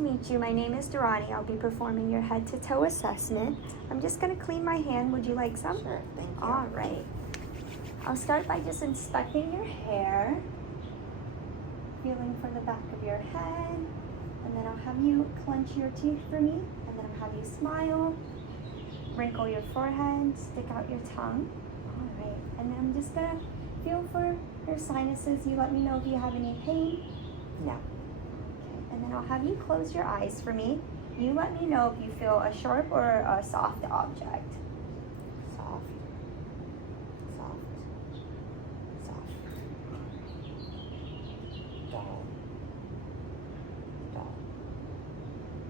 to meet you. My name is Durrani. I'll be performing your head to toe assessment. I'm just going to clean my hand. Would you like some? Sure, thank you. All right. I'll start by just inspecting your hair, feeling for the back of your head, and then I'll have you clench your teeth for me, and then I'll have you smile, wrinkle your forehead, stick out your tongue. All right. And then I'm just going to feel for your sinuses. You let me know if you have any pain. No. Okay. And then I'll have you close your eyes for me. You let me know if you feel a sharp or a soft object. Soft. Soft. Soft. Dull. Dull.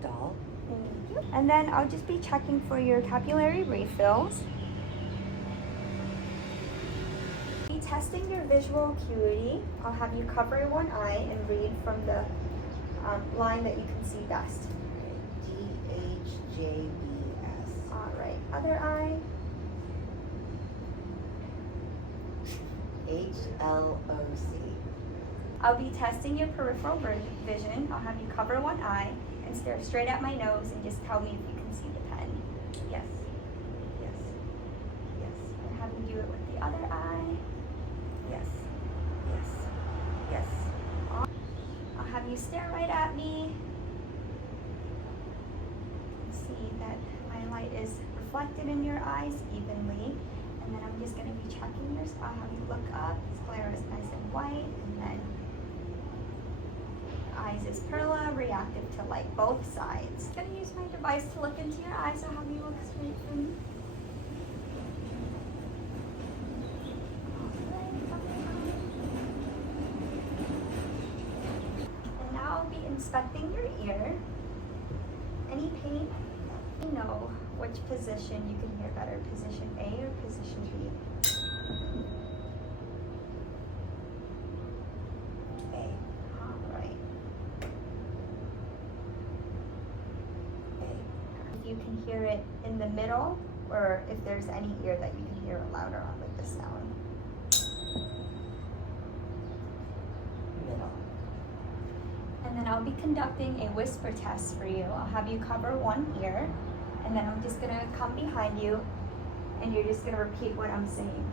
Dull. Thank you. And then I'll just be checking for your capillary refills. Be testing your visual acuity. I'll have you cover one eye and read from the line that you can see best. DHJBS. All right. Other eye. HLOC. I'll be testing your peripheral vision. I'll have you cover one eye and stare straight at my nose and just tell me if you can see the pen. Yes. Yes. Yes. And have you do it with the other eye. Yes. Yes. Yes. I'll have you stare right at me. See that my light is reflected in your eyes evenly. And then I'm just going to be checking yours. I'll have you look up. Sclera is nice and white. And then eyes is perla, reactive to light, both sides. I'm going to use my device to look into your eyes. I'll have you look straight for me. And now I'll be inspecting your ear. Any pain? You know which position you can hear better, position A or position B. A. All right. A. If you can hear it in the middle, or if there's any ear that you can hear it louder on with the sound. Middle. And then I'll be conducting a whisper test for you. I'll have you cover one ear, and then I'm just gonna come behind you, and you're just gonna repeat what I'm saying.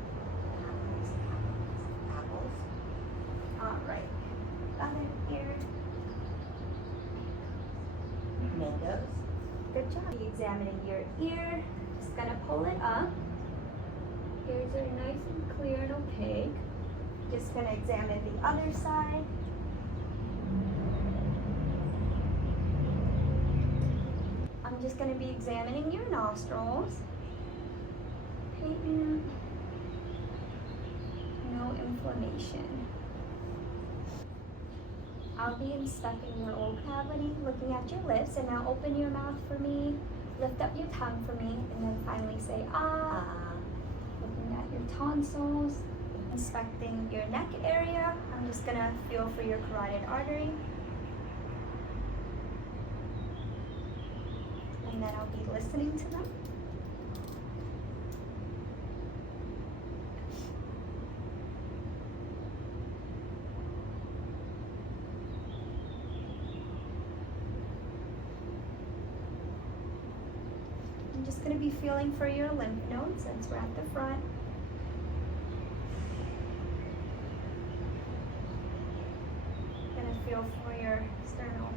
Apples. All right. Other ear. Mangoes. Good job. Be examining your ear. Just gonna pull it up. Ears are nice and clear and opaque. Just gonna examine the other side. I'm just gonna be examining your nostrils. Patent. No inflammation. I'll be inspecting your oral cavity, looking at your lips, and now open your mouth for me, lift up your tongue for me, and then finally say ah. Looking at your tonsils, inspecting your neck area. I'm just gonna feel for your carotid artery. And then I'll be listening to them. I'm just going to be feeling for your lymph nodes since we're at the front. Going to feel for your sternal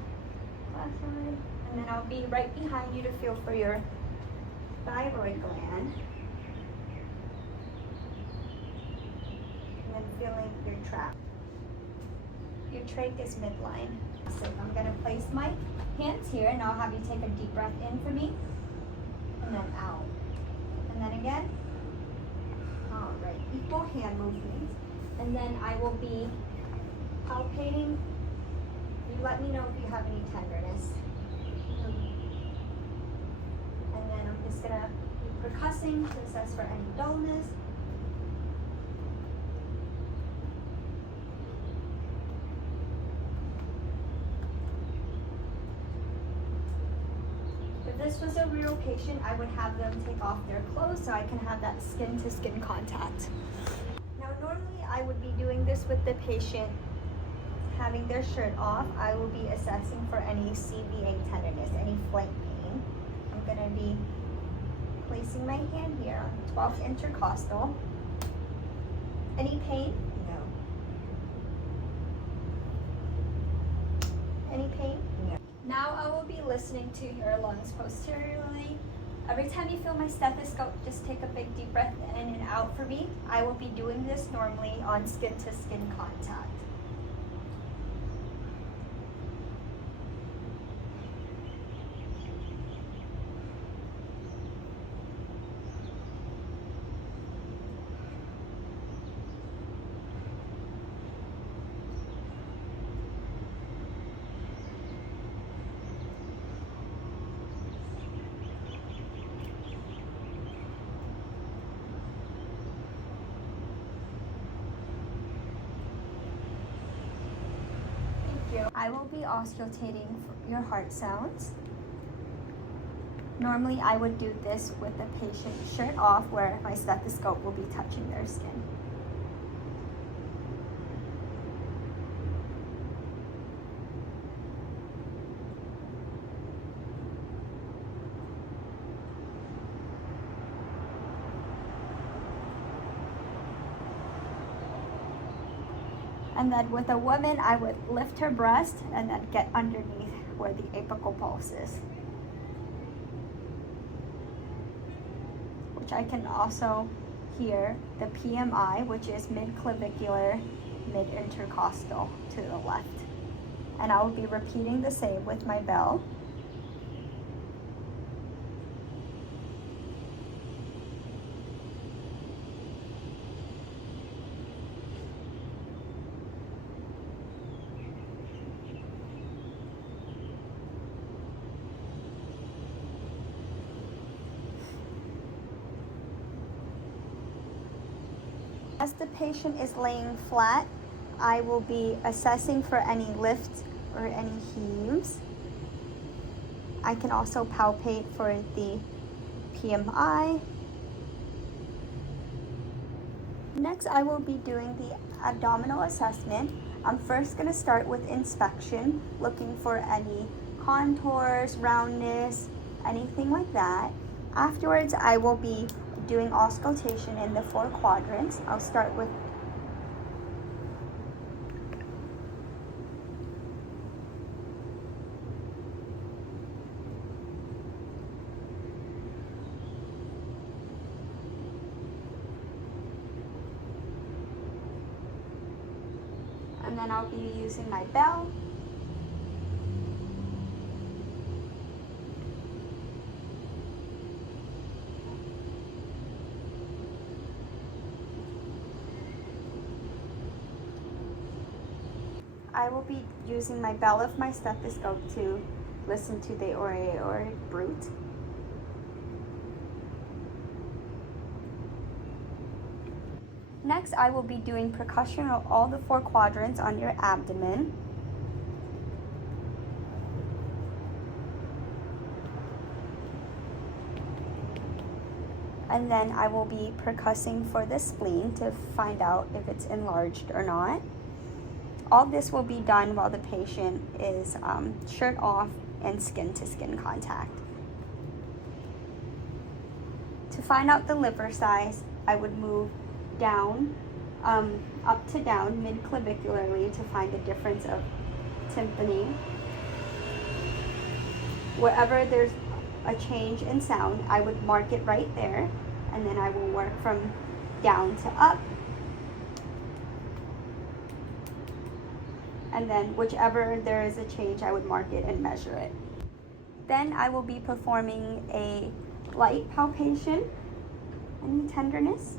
clavicle. And then I'll be right behind you to feel for your thyroid gland. And then feeling your trap. Your trach is midline. So I'm going to place my hands here, and I'll have you take a deep breath in for me. And then out. And then again. All right, equal hand movements. And then I will be palpating. You let me know if you have any tenderness. And then I'm just gonna be percussing to assess for any dullness. If this was a real patient, I would have them take off their clothes so I can have that skin-to-skin contact. Now, normally I would be doing this with the patient having their shirt off, I will be assessing for any CVA tenderness, any flank pain. I'm going to be placing my hand here on 12th intercostal. Any pain? No. Any pain? No. Now I will be listening to your lungs posteriorly. Every time you feel my stethoscope, just take a big deep breath in and out for me. I will be doing this normally on skin to skin contact. I will be auscultating your heart sounds. Normally I would do this with the patient's shirt off where my stethoscope will be touching their skin. And then with a woman, I would lift her breast and then get underneath where the apical pulse is. Which I can also hear the PMI, which is mid-clavicular, mid-intercostal to the left. And I will be repeating the same with my bell. As the patient is laying flat, I will be assessing for any lift or any heaves. I can also palpate for the PMI. Next, I will be doing the abdominal assessment. I'm first going to start with inspection, looking for any contours, roundness, anything like that. Afterwards, I will be doing auscultation in the 4 quadrants. I'll start with and then I'll be using my bell. I will be using my bell of my stethoscope to listen to the aortic brute. Next, I will be doing percussion of all the 4 quadrants on your abdomen. And then I will be percussing for the spleen to find out if it's enlarged or not. All this will be done while the patient is shirt off and skin to skin contact. To find out the liver size, I would move down, up to down, mid-clavicularly to find the difference of tympani. Wherever there's a change in sound, I would mark it right there, and then I will work from down to up. And then whichever there is a change, I would mark it and measure it. Then I will be performing a light palpation. Any tenderness?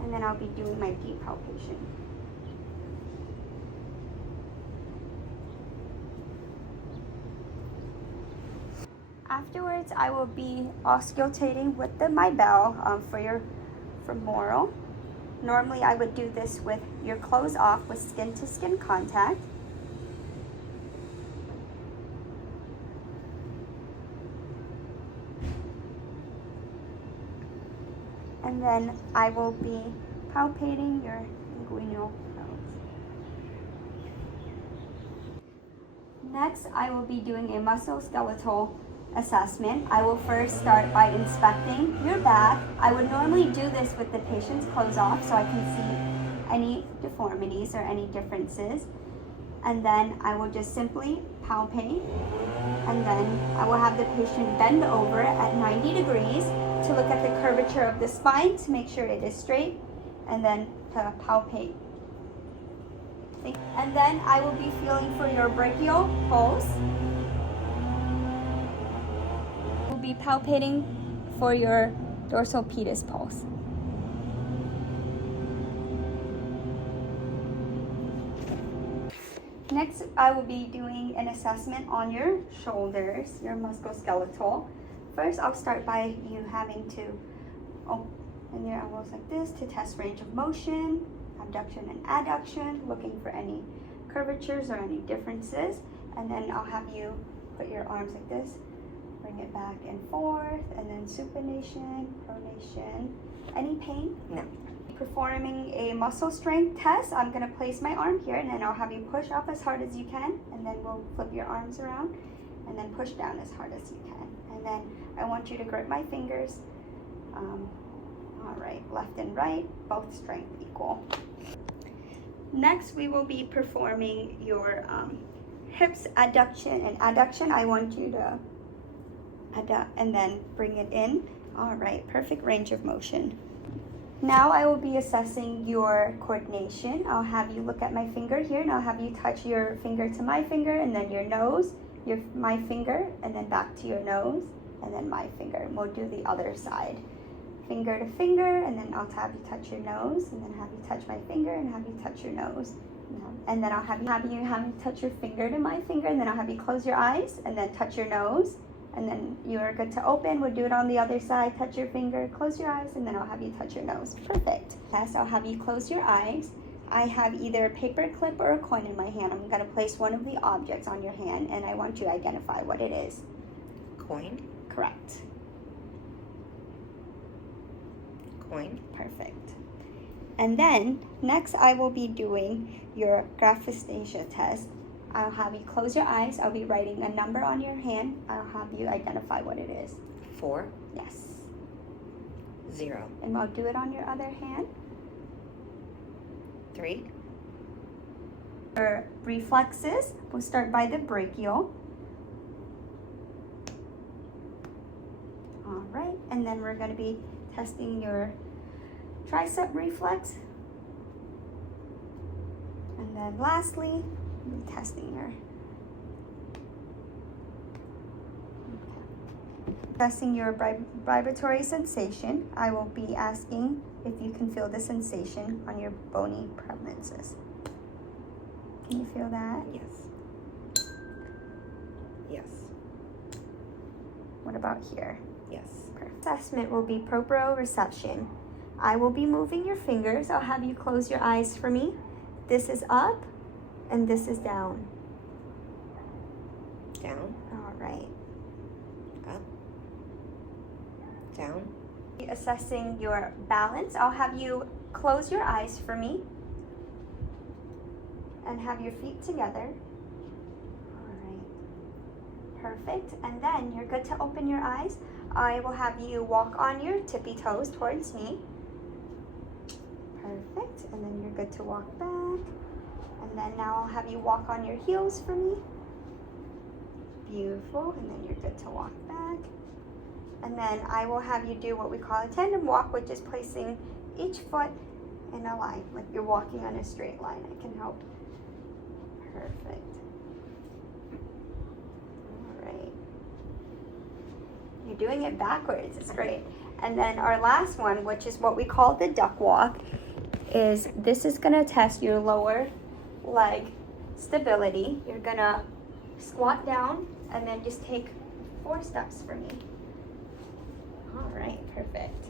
And then I'll be doing my deep palpation. Afterwards, I will be auscultating with my bell for femoral. Normally, I would do this with your clothes off with skin to skin contact. And then I will be palpating your inguinal nose. Next, I will be doing a musculoskeletal assessment. I will first start by inspecting your back. I would normally do this with the patient's clothes off so I can see any deformities or any differences. And then I will just simply palpate, and then I will have the patient bend over at 90 degrees to look at the curvature of the spine to make sure it is straight, and then to palpate. And then I will be feeling for your brachial pulse. We'll be palpating for your dorsal pedis pulse. Next, I will be doing an assessment on your shoulders, your musculoskeletal. First, I'll start by you having to open your elbows like this to test range of motion, abduction and adduction, looking for any curvatures or any differences. And then I'll have you put your arms like this, bring it back and forth, and then supination, pronation. Any pain? No. Performing a muscle strength test. I'm going to place my arm here, and then I'll have you push up as hard as you can, and then we'll flip your arms around and then push down as hard as you can. And then I want you to grip my fingers. All right, left and right, both strength equal. Next, we will be performing your hips adduction and adduction. I want you to adduct and then bring it in. All right, perfect range of motion. Now I will be assessing your coordination. I'll have you look at my finger here, and I'll have you touch your finger to my finger, and then your nose, my finger, and then back to your nose, and then my finger. And we'll do the other side. Finger to finger, and then I'll have you touch your nose, and then have you touch my finger, and have you touch your nose. And then I'll have you touch your finger to my finger, and then I'll have you close your eyes, and then touch your nose. And then you're good to open. We'll do it on the other side. Touch your finger, close your eyes, and then I'll have you touch your nose. Perfect. Next, I'll have you close your eyes. I have either a paper clip or a coin in my hand. I'm going to place one of the objects on your hand, and I want you to identify what it is. Coin. Correct. Coin. Perfect. And then, next I will be doing your graphesthesia test. I'll have you close your eyes. I'll be writing a number on your hand. I'll have you identify what it is. 4. Yes. 0. And I'll do it on your other hand. 3. For reflexes, we'll start by the brachial. All right, and then we're going to be testing your tricep reflex. And then lastly, we'll be testing your testing your vibratory sensation. I will be asking if you can feel the sensation on your bony prominences. Can you feel that? Yes. Yes. What about here? Yes. Assessment will be proprioception. I will be moving your fingers. I'll have you close your eyes for me. This is up and this is down. Down. All right. Up. Down. Assessing your balance. I'll have you close your eyes for me and have your feet together. All right. Perfect. And then you're good to open your eyes. I will have you walk on your tippy toes towards me. Perfect. And then you're good to walk back. And then now I'll have you walk on your heels for me. Beautiful. And then you're good to walk back. And then I will have you do what we call a tandem walk, which is placing each foot in a line, like you're walking on a straight line. I can help. Perfect. All right. You're doing it backwards. It's great. And then our last one, which is what we call the duck walk, is this is going to test your lower leg stability. You're going to squat down and then just take 4 steps for me. All right, perfect.